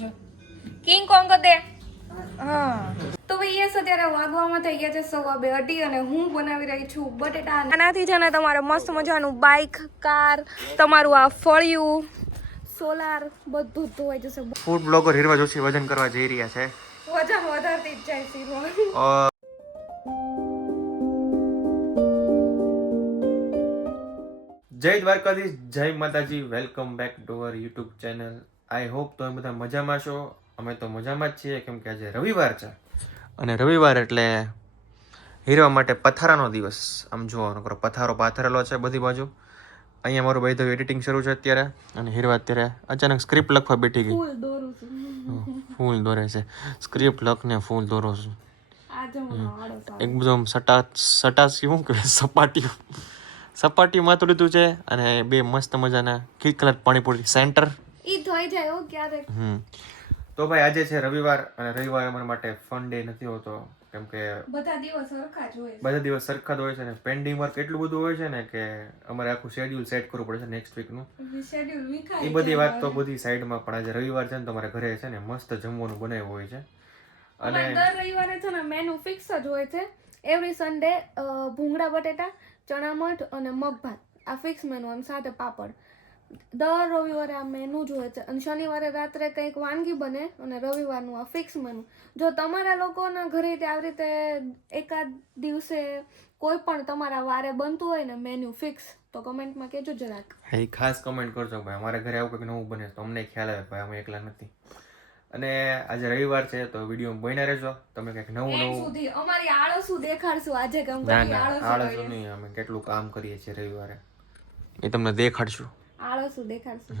જો King Kong દે. હા. તો ભાઈ યસ અત્યારે વાગવામાં થઈ ગયા છે સવા બે અઢી અને હું બનાવી રહી છું બટેટા. આનાથી છે ને તમારે મસ્ત મજાનું બાઇક કાર તમારું આ ફળિયું સોલાર બધું ધોવાઈ જશે. ફૂડ બ્લોગર હિરવા જોશી વજન કરવા જઈ રહ્યા છે. વજન વધારતી જ જાય સીરો જય દ્વારકાધીશ જય Mataji welcome back to our YouTube channel I hope તમે બધા મજામાં છો. અમે તો મજામાં જ છીએ કેમ કે આજે રવિવાર છે. અને રવિવાર એટલે હીરવા માટે પથારાનો દિવસ. આમ જોવાનો કરો પથારો પાથરેલો છે બધી બાજુ. અહીંયા મારું ભાઈ તો એડિટિંગ શરૂ છે અત્યારે અને હીરવા અત્યારે અચાનક સ્ક્રિપ્ટ લખવા બેઠી ગઈ. ફૂલ દોરું છું. ફૂલ દોરે છે. સ્ક્રિપ્ટ લખને ફૂલ દોરો છું. એકદમ સટા સટાસી શું કહેવાય સપાટી. સપાટી માથું લીધું છે અને બે મસ્ત મજાના ખીખલાટ પાણીપુરી સેન્ટર ઈ થઈ જાય હો ક્યારેક. હમ. તો ભાઈ આજે છે રવિવાર અને રવિવાર અમારા માટે ફન ડે નથી હોતો. કેમ કે બધા દિવસ સરખા જ હોય બધા દિવસ સરખા જ હોય છે ને પેન્ડિંગ વર્ક એટલું બધું હોય છે ને કે અમારે આખું શેડ્યુલ સેટ કરવું પડે છે નેક્સ્ટ વીકનું શેડ્યુલ એ બધી વાત તો બધી સાઈડમાં પણ આજે રવિવાર છે ને તમારા ઘરે છે ને મસ્ત જમવાનું બનાવ્યું હોય છે. અને દર રવિવારે છે ને મેનુ ફિક્સ જ હોય છે. એવરી સન્ડે ભૂંગળા બટેટા ચણા મઠ અને મગ ભાત આ ફિક્સ મેનુ આમ સાથે પાપડ. દર રવિવારે આ મેનુ જ છે અને શનિવારે રાત્રે કંઈક વાનગી બને અને રવિવારનું આ ફિક્સ મેનુ જો તમારા લોકોના ઘરે તે આવી રીતે એકાદ દિવસે કોઈ પણ તમારા વારે બનતું હોય ને મેન્યુ ફિક્સ તો કમેન્ટમાં કહેજો જરાક. એ ખાસ કમેન્ટ કરજો ભાઈ. અમારા ઘરે આવું કંઈક નવું બને તો અમને ખ્યાલ આવે ભાઈ અમે એકલા નથી. અને આજે રવિવાર છે તો વીડિયો બન્યા રહેજો. તમે કંઈક નવું નવું સુધી અમારી આળસું દેખાડશું આજે કામ કરી આળસ નહીં. અમે કેટલું કામ કરીએ છીએ રવિવારે. એ તમને દેખાડશું. આળસું દેખાડશું.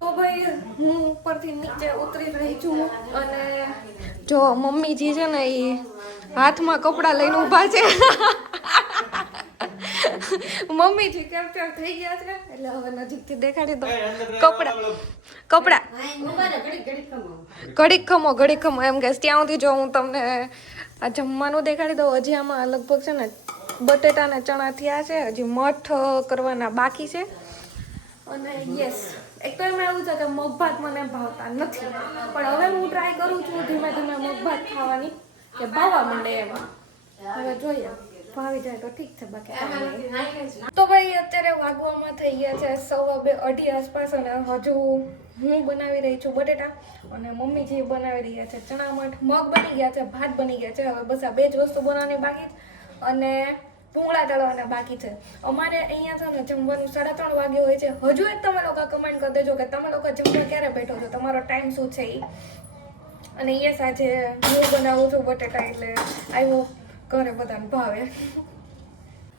તો ભાઈ હું ઉપરથી નીચે ઉતરી રહી છું અને જો મમ્મીજી છે ને એ હાથમાં કપડાં લઈને ઊભા છે. મમ્મીજી કેપ્ચર થઈ ગયા છે? એટલે હવે નજીકથી દેખાડી દો. કપડાં. કપડાં. ઘડીક ખમો. ઘડીક ખમો એમ કે ત્યાં સુધી જો હું તમને આ જમવાનું દેખાડી દઉં. હજી આમાં લગભગ છે ને બટેટા ને ચણા થયા છે. હજી મઠ કરવાના બાકી છે. અને યસ એક તો એમાં એવું છે કે મગભાત મને ભાવતા નથી. પણ હવે હું ટ્રાય કરું છું ધીમે ધીમે મગભાત ખાવાની, કે ભાવવા માંડે એમાં. હવે જોઈએ, ભાવી જાય તો ઠીક છે બાકી તો ભાઈ અત્યારે વાગવામાં થઈ ગયા છે સવા બે અઢી આસપાસ અને હજુ હું બનાવી રહી છું બટેટા અને મમ્મીજી બનાવી રહ્યા છે ચણા મઠ મગ બની ગયા છે, ભાત બની ગયા છે. હવે બસ આ બે જ વસ્તુ બનાવવાની બાકી અને પૂંગળા તળવાના બાકી છે. અમારે અહીંયા છે ને જમવાનું સાડા ત્રણ વાગે હોય છે. હજુ એક તમે લોકો કમેન્ટ કરી દેજો કે તમે લોકો જમવા ક્યારે બેઠો છો? તમારો ટાઈમ શું છે એ અને એ સાથે હું બનાવું છું બટેટા એટલે હોપ ઘરે બધાને ભાવે.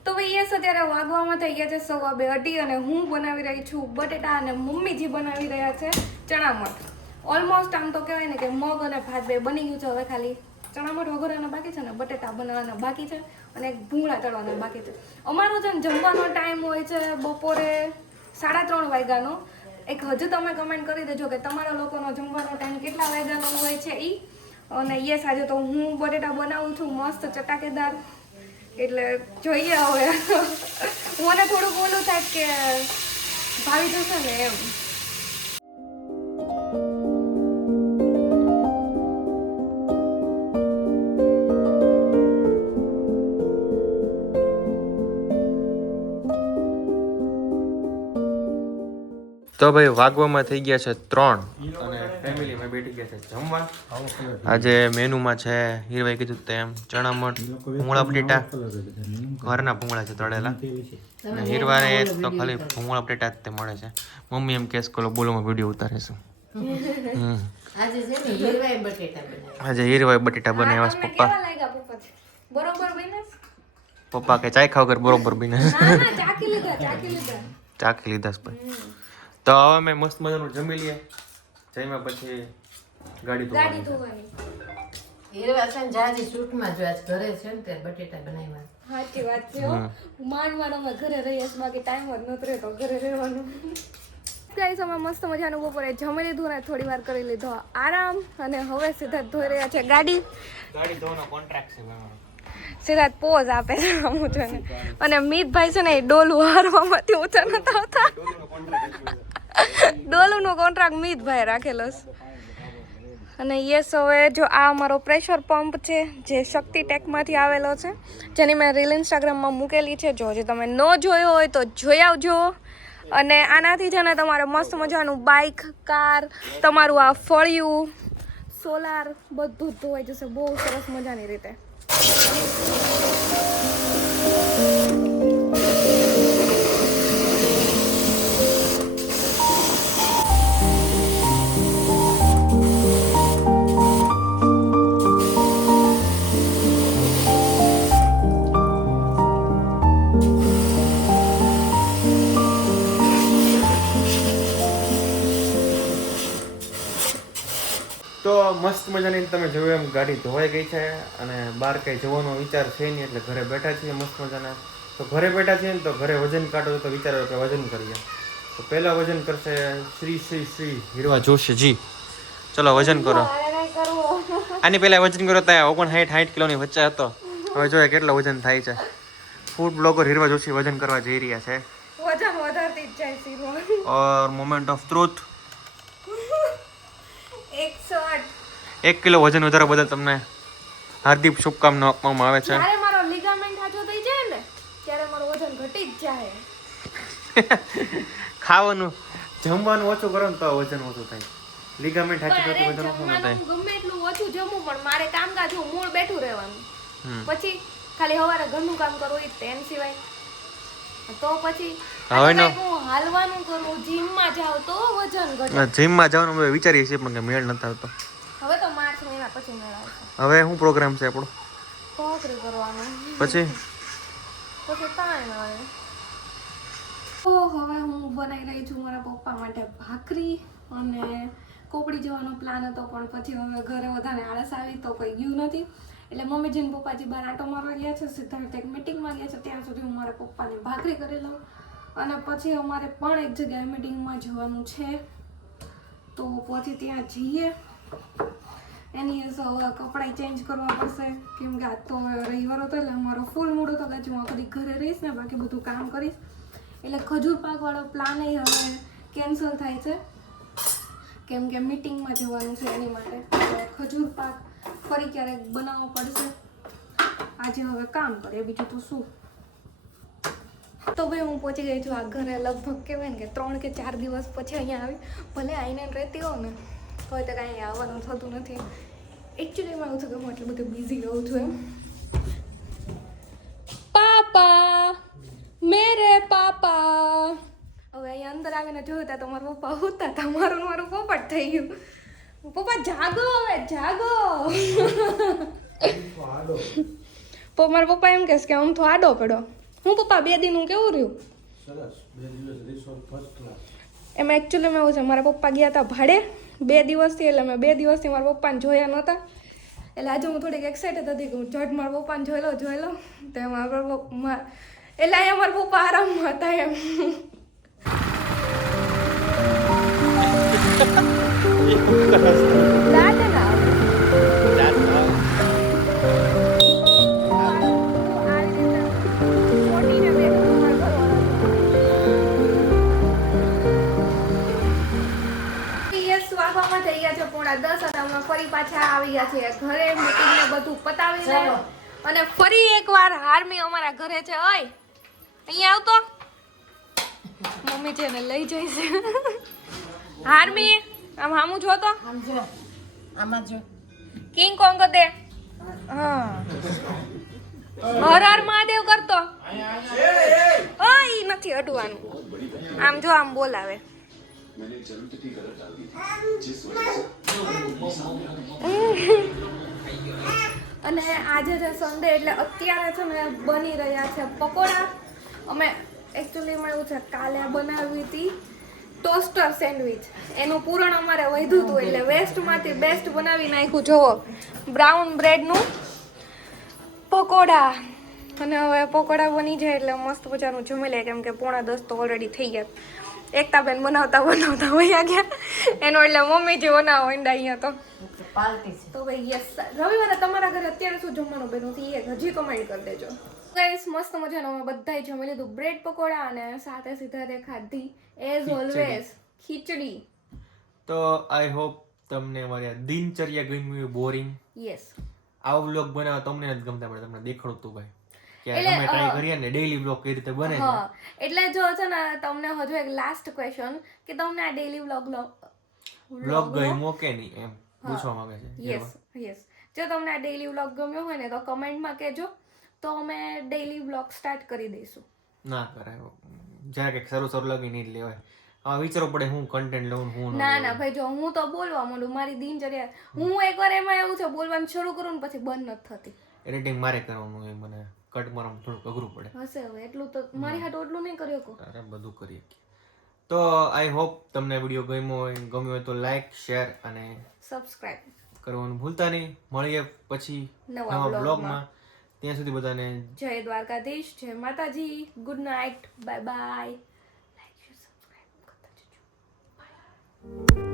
તો ભાઈ યસ અત્યારે વાગવામાં થઈ ગયા છે સવા બે અઢી અને હું બનાવી રહી છું બટેટા અને મમ્મીજી બનાવી રહ્યા છે ચણામઠ ઓલમોસ્ટ આમ તો કહેવાય ને કે મગ અને ભાત બે બની ગયું છે હવે ખાલી. ચણામઠ મઠ વઘારવાના બાકી છે ને બટેટા બનાવવાના બાકી છે. અને ભૂંગળા તળવાના બાકી છે અમારો છે જમવાનો ટાઈમ હોય છે બપોરે સાડા ત્રણ વાગ્યાનો. એક હજુ તમે કમેન્ટ કરી દેજો કે તમારા લોકોનો જમવાનો ટાઈમ કેટલા વાગ્યાનો હોય છે એ અને યસ, આજે તો હું બટેટા બનાવું છું, મસ્ત ચટાકેદાર. એટલે જોઈએ હવે. મને થોડુંક ઓલું થાય કે ભાવી જશે ને એમ. તો ભાઈ વાગવામાં થઈ ગયા છે ત્રણ. અને ફેમિલીમાં બેઠી ગયા છે જમવા. આજે મેનુમાં છે હીરભાઈ કીધું તેમ ચણા મઠ ભૂંગળા બટેટા ઘરના ભૂંગળા છે તળેલા. અને હીરવારે તો ખાલી ભૂંગળા બટેટા જ તે મળે છે. મમ્મી એમ કેસ કરો બોલોમાં વીડિયો ઉતારે છે આજે હીરવાઈ હીરવાય બટેટા બનાવ્યા છે પપ્પા? પપ્પા? કે ચાય ખાવ કર બરોબર બને ચાખી લીધા ચાખી લીધા. ચાખી લીધા ભાઈ. તો હવે અમે મસ્ત મજાનું જમી લઈએ. જમ્યા પછી ગાડી ગાડી ધોવાની. ધોવાની હીરવા છે ને જાજી શૂટમાં જો આજ ઘરે છે ને તે બટેટા બનાવ્યા. સાચી વાત છે હો. માંડ માંડ અમે ઘરે રહીશ બાકી ટાઈમ જ નતો રહેતો ઘરે રહેવાનું. ગાઈસ અમે મસ્ત મજાનું બપોરે જમી લીધું ને થોડી વાર કરી લીધો આરામ અને હવે સિદ્ધાર્થ ધોઈ રહ્યા છે ગાડી. ગાડી ધોવાનો કોન્ટ્રાક્ટ છે સીધા પોઝ આપે છે અમુક જણે અને મીતભાઈ છે ને એ ડોલું હારવામાંથી ઊંચા નતા આવતા. ડોલુનો કોન્ટ્રાક્ટ મિતભાઈ રાખેલો છે. અને યસ હવે જો આ અમારો પ્રેશર પંપ છે, જે શક્તિ ટેકમાંથી આવેલો છે, જેની મેં રીલ ઇન્સ્ટાગ્રામમાં મૂકેલી છે. જો જે તમે ન જોયો હોય તો જોઈ આવજો. અને આનાથી છે ને તમારે મસ્ત મજાનું બાઇક કાર તમારું આ ફળિયું સોલાર બધું જ ધોવાઈ જશે. બહુ સરસ મજાની રીતે. મજાની તમે જોયું એમ ગાડી ધોવાઈ ગઈ છે અને બહાર કંઈ જવાનો વિચાર છે નહીં એટલે ઘરે બેઠા છીએ મસ્ત મજાના. તો ઘરે બેઠા છીએ ને તો ઘરે વજન કાઢો તો વિચારો કે વજન કરીએ. તો પહેલા વજન કરશે શ્રી શ્રી શ્રી હીરવા જોશીજી ચલો વજન કરો. આની પહેલા વજન કરો ત્યાં ઓગણ સાઠ કિલોની વચ્ચે હતો. હવે જોઈએ કેટલો વજન થાય છે. ફૂડ બ્લોગર હીરવા જોશી વજન કરવા જઈ રહ્યા છે. વજન વધારતી જ જાય zero or moment of truth એકસો આઠ એક કિલો વજન વધારા બદલ તમને હાર્દિક શુભકામના આપવામાં આવે છે. જ્યારે મારો લિગામેન્ટ હાજો થઈ જાય ને ત્યારે મારું વજન ઘટી જ જાય. ખાવાનું. જમવાનું ઓછું કરો ને તો વજન ઓછું થાય. લિગામેન્ટ હાચી પણ થતી વજન ઓછું થાય. ગમે એટલું ઓછું જમવું પણ મારે કામકાજ હું મૂળ બેઠું રહેવાનું. પછી ખાલી સવારે ઘરનું કામ કરવું એ તેમ સિવાય. તો પછી હવે આ તો નો. કાંઈક હું હાલવાનું કરું જીમમાં જાવ તો વજન ઘટે. જીમમાં જવાનું વિચારીએ છીએ પણ મેળ નથી આવતો. હવે શું પ્રોગ્રામ છે આપણો? કરવાનું. પછી? પછી તાણ આવે તો હવે હું બનાવી રહી છું મારા પપ્પા માટે ભાખરી અને કોપડી જવાનો પ્લાન હતો પણ પછી હવે ઘરે બધાને આળસ આવી તો કોઈ ગયું નથી. એટલે મમ્મી ને પપ્પાજી બહાર આટો મારવા ગયા છે સિદ્ધાર્થ એક મિટિંગમાં ગયા છે ત્યાં સુધી હું મારા પપ્પાને ભાખરી કરી લઉં. અને પછી અમારે પણ એક જગ્યાએ મિટિંગમાં જવાનું છે. તો પછી ત્યાં જઈએ. હવે કપડાં ચેન્જ કરવા પડશે. કેમ કે આજ તો રવિવાર હતો એટલે અમારો ફૂલ મૂડ હતો કે હું કદી ઘરે રહીશ ને બાકી બધું કામ કરીશ. એટલે ખજૂર પાકવાળો પ્લાન હવે કેન્સલ થાય છે. કેમ કે મિટિંગમાં જવાનું છે એની માટે. તો ખજૂર પાક ફરી ક્યારેક બનાવવો પડશે. આજે હવે કામ કરીએ, બીજું તો શું? તો ભાઈ હું પહોંચી ગઈ છું આ ઘરે લગભગ કહેવાય ને કે ત્રણ કે ચાર દિવસ પછી અહીંયા આવી. ભલે આવીને રહેતી હોઉં ને, તોય તો કાંઈ આવવાનું થતું નથી. એકચ્યુઅલીમાં એવું છે કે હું એટલું બધું બિઝી રહું છું એમ પાપા મેરે પાપા હવે અહીંયા અંદર આવીને જોયું ત્યાં તો મારા પપ્પા હોતા તમારું મારું મારું પોપટ થઈ ગયું. પપ્પા જાગો હવે જાગો. તો મારા પપ્પા એમ કહેશે કે આમ તો આડો પડો. હું પપ્પા બે દિનનું કેવું રહ્યું? એમાં એકચ્યુઅલી એવું છે મારા પપ્પા ગયા હતા ભાડે. બે દિવસથી એટલે મેં બે દિવસથી મારા પપ્પાને જોયા નહોતા. એટલે આજે હું થોડીક એક્સાઇટેડ હતી કે હું ઝટ મારા પપ્પાને જોઈ લો જોઈ લો તો મારા એટલે અહીંયા મારા પપ્પા આરામમાં હતા એમ. દાંત પાછા આવી ગયા છે ઘરે મીટિંગ ને. બધું પતાવીને. અને ફરી એકવાર હાર્મી અમારા ઘરે છે. ઓય અહીંયા આવતો મમ્મી છે ને લઈ જઈશ હાર્મી આમ હામું જો તો. આમ જો આમાં જો. કિંગ કોંગ દે. હા. હર હર મહાદેવ કરતો. ઓય નથી અડવાનું. આમ જો આમ બોલાવે. અને આજે છે સન્ડે એટલે અત્યારે છે ને બની રહ્યા છે પકોડા. અમે એકચ્યુઅલીમાં એવું છે, કાલે બનાવી હતી ટોસ્ટર સેન્ડવિચ એનું પૂરણ અમારે વધ્યું હતું એટલે વેસ્ટમાંથી બેસ્ટ બનાવી નાખ્યું. જુઓ બ્રાઉન બ્રેડનું પકોડા. અને હવે પકોડા બની જાય એટલે મસ્ત મજાનું જમી લે, કેમ કે પોણા દસ તો ઓલરેડી થઈ ગયા. એકતા બેન બનાવતા બનાવતા વયા ગયા. એનો એટલે મમ્મી જે બનાવો ઈંડા અહીંયા તો. તો ભાઈ યસ રવિવારે તમારા ઘરે અત્યારે શું જમવાનું બન્યું છે? એ હજી કમેન્ટ કરી દેજો. ગાઈસ મસ્ત મજાનો અમે બધાય જમી લીધું. બ્રેડ પકોડા અને સાથે સીધા તે ખાધી. As always khichdi. તો આઈ હોપ તમને અમારી દિનચર્યા ગમી બોરિંગ યસ આવો બ્લોગ બનાવો તમને નથી ગમતા પણ તમને દેખાડું તું ભાઈ. કે એટલે, ટ્રાય કરીએ ને ડેઈલી બ્લોગ કઈ રીતે બને છે. એટલે જો છે ને તમને હજુ એક લાસ્ટ ક્વેશ્ચન કે તમને આ ડેલી વ્લોગ બ્લોગ ગમ્યો કે નહીં એમ પૂછવા માંગે છે. યસ યસ જો તમને આ ડેલી વ્લોગ ગમ્યો હોય ને તો કમેન્ટમાં કહેજો. તો અમે ડેલી વ્લોગ સ્ટાર્ટ કરી દઈશું. ના કરાય જ્યારે કંઈક શરૂ શરૂ લાગી નહીં લેવાય. આ વિચારો પડે હું કન્ટેન્ટ લઉં હું ના ના ભાઈ જો હું તો બોલવા માંડું મારી દિનચર્યા હું એકવાર એમાં એવું છે બોલવાનું શરૂ કરું ને પછી બંધ નથી થતી. એડિટિંગ મારે કરવાનું એ મને. કટ મરમ થોડુંક અઘરું પડે. હશે હવે એટલું તો મારી હાથ એટલું નહીં કર્યો કો અરે બધું કરીએ તો આઈ હોપ તમને વીડિયો ગમ્યો હોય ગમ્યો હોય તો લાઈક શેર અને સબસ્ક્રાઇબ કરવાનું ભૂલતા નહીં. મળીએ પછી નવા બ્લોગમાં ત્યાં સુધી બધાને જય દ્વારકાધીશ જય Mataji. Good night bye bye like share subscribe કરતા જજો. બાય